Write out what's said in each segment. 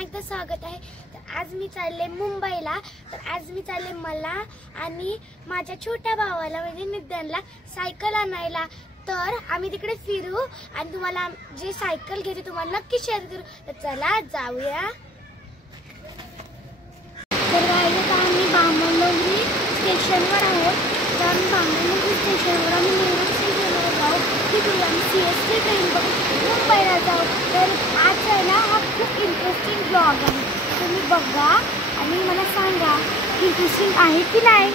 पुन्हा एकदा स्वागत आहे। तर आज मी चालले मुंबईला। तर आज मी चालले मला आणि माझ्या छोट्या भावाला म्हणजे निद्यांला सायकल आणायला। तर आम्ही तिकडे फिरू आणि तुम्हाला जे सायकल घेते तुम्हाला नक्की शेअर करू। तर चला जाऊया। तर आता आम्ही बामणोली स्टेशनवर आहोत। तर बामणोली स्टेशनवर आम्ही नेहरू स्टेशनवर जाऊ, तिकडे आम्ही CST ट्रेन बघून मुंबईला जाऊ। तर आज आहे ना हा खूप इंटरेस्टिंग ब्लॉग आहे, तुम्ही बघा आणि मला सांगा इंटरेस्टिंग आहे की नाही।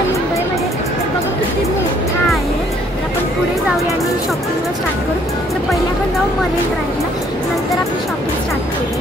मुंबईमध्ये तर बघा किती मोठा आहे। तर आपण पुढे जाऊया आणि शॉपिंगला स्टार्ट करू। तर पहिले आपण जाऊ मरीन ड्राईव्हला, नंतर आपली शॉपिंग स्टार्ट करू।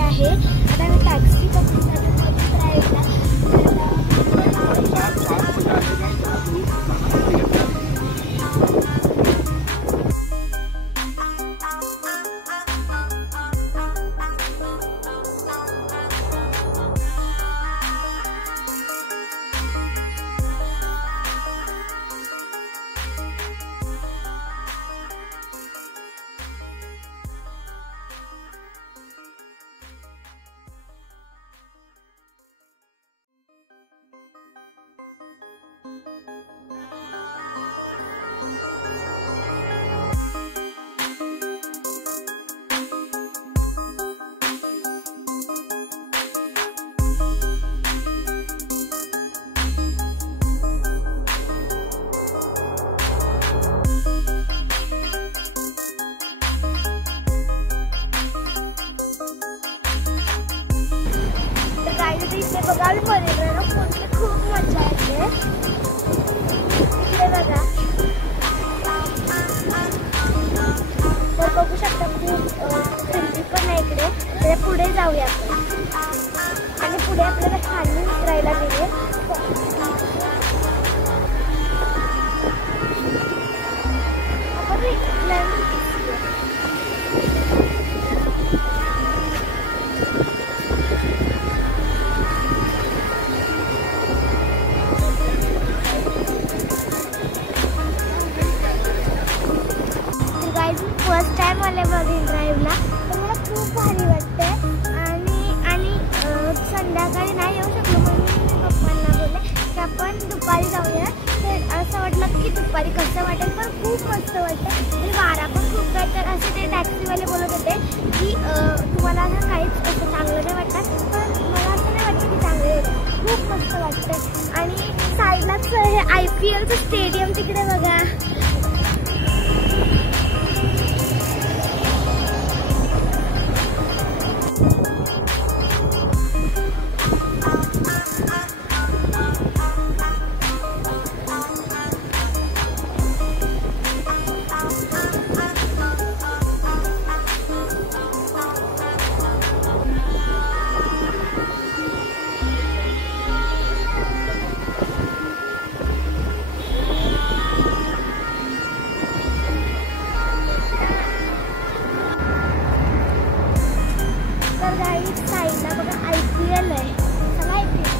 आहे आता मी टॅक्सी टाइम आले मरीन ड्राईव्हला, तर मला खूप भारी वाटते. आणि संध्याकाळी नाही येऊ शकलो म्हणून मी पप्पांना बोलले की आपण दुपारी जाऊया. तर असं वाटलं की दुपारी कसं वाटेल, पण खूप मस्त वाटतं आणि वारा पण खूप आहे. तर असे ते टॅक्सीवाले बोलत होते की तुम्हाला असं काहीच असं चांगलं नाही वाटतं, पण मला असं नाही वाटतं की चांगलं होतं, खूप मस्त वाटतं. आणि साईडलाच हे IPLचं स्टेडियम तिकडे बघा. साईडला बघा IPL आहे. चला IPL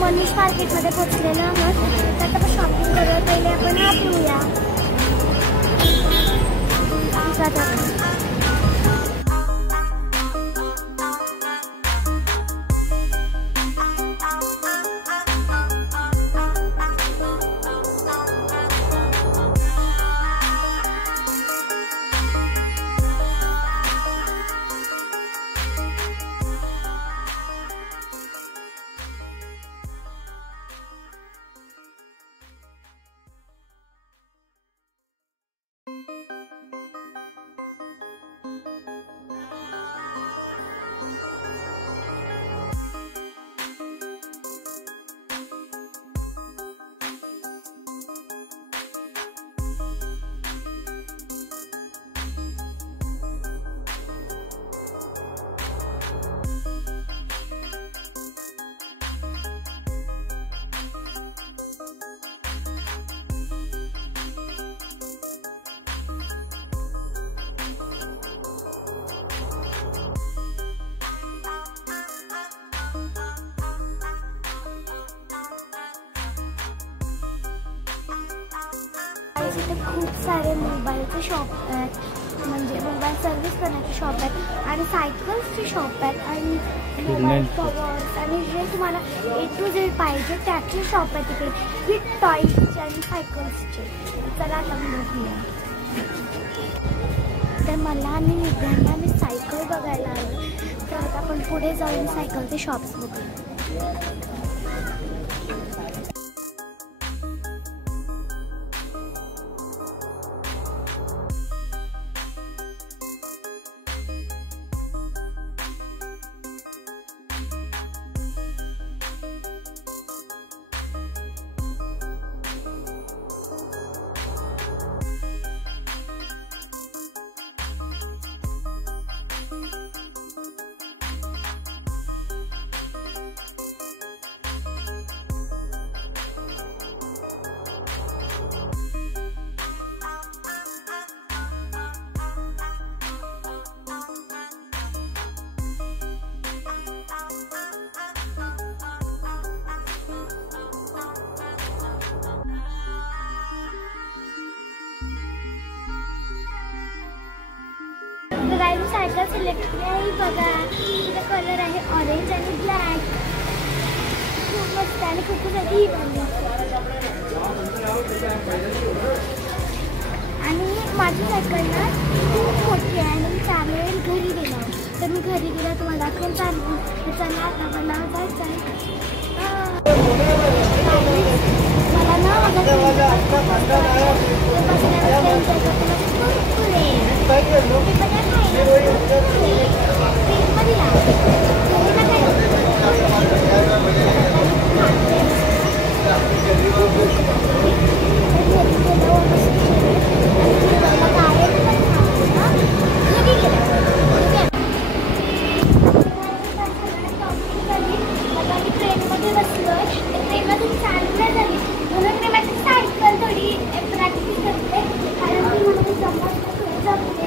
मनीष मार्केटमध्ये पोहोचलेलो आहोत. तर आता शॉपिंग करूया. पहिले आपण हा पिऊया. खूप सारे मोबाईलचे शॉप आहेत, म्हणजे मोबाईल सर्व्हिस करण्याचे शॉप आहेत आणि सायकल्सचे शॉप आहेत आणि मोबाईल कवर्स आणि जे तुम्हाला A to Z पाहिजे त्याचे शॉप आहेत तिकडे, विथ टॉयजचे आणि सायकल्सचे. चला आता बघूया. तर मला आणि निघायला मी सायकल बघायला आलो, तर आता आपण पुढे जाऊन सायकलचे शॉप्स बघूया. गाईड सायकल सिलेक्ट केली आहे. बघा तिचा कलर आहे ऑरेंज आणि ब्लॅक. खूप मस्त आणि खूप ही आणि माझी सायकल ना खूप मोठी आहे आणि मी चालवेल घरी गेलो, तर मी घरी गेला तुम्हाला दाखवून चालू. चला आता मला जायचं आहे. मला ना ट्रेनमध्ये बसलोय, ट्रेनमधून चालवल्या झाली म्हणून मी माझी सायकल थोडी प्रॅक्टिस करते, कारण ती मला जमते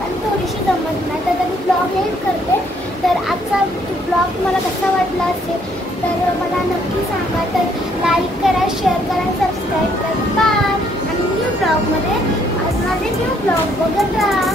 पण थोडीशी जमत नाही. तर मी ब्लॉग हेल्प करते. तर आजचा ब्लॉग मला कसा वाटला असेल तर मला नक्की सांगा. तर लाईक करा, शेअर करा, सबस्क्राईब करा. बाय. आणि न्यू ब्लॉगमध्ये माझे न्यू ब्लॉग बघत राहा.